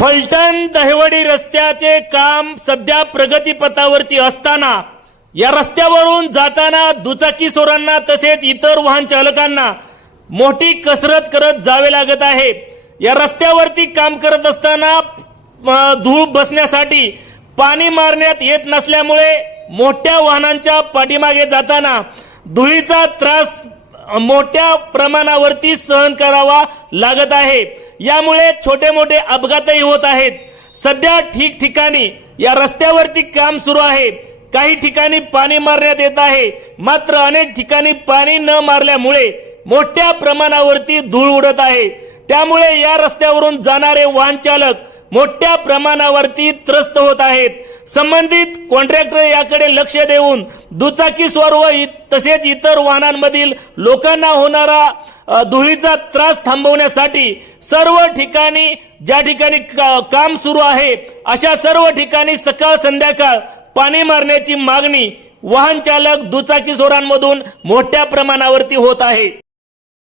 फलटण दहिवडी रस्त्याचे काम सध्या प्रगतीपथावरती असताना या रस्त्यावरून जाताना दुचाकीस्वारांना तसेच इतर वाहन चालकांना मोठी कसरत करत जावे लागत आहे। या रस्त्यावरती काम करत असताना धूळ बसण्यासाठी पाणी मारण्यात येत नसल्यामुळे मोठ्या वाहनांच्या पाठीमागे जाताना धुळीचा त्रास मोठ्या प्रमाणावरती सहन करावा लागत आहे। यामुळे छोटे मोठे अपघातही होत आहेत। सध्या ठिकठिकाणी या रस्त्यावरती काम सुरू आहे। काही ठिकाणी पाणी मारण्यात येत आहे, मात्र अनेक ठिकाणी पाणी न मारल्यामुळे मोठ्या प्रमाणावरती धूळ उडत आहे। त्यामुळे या रस्त्यावरून जाणारे वाहन चालक मोठ्या प्रमाणावरती त्रस्त होत आहेत। संबंधित कॉन्ट्रॅक्टर याकडे लक्ष देऊन दुचाकीस्वार व तसेच इतर वाहनांमधील लोकांना होणारा धुळीचा त्रास थांबवण्यासाठी सर्व ठिकाणी ज्या ठिकाणी काम सुरू आहे अशा सर्व ठिकाणी सकाळ संध्याकाळ पाणी मारण्याची मागणी वाहन चालक दुचाकीस्वारांमधून मोठ्या प्रमाणावरती होत आहे।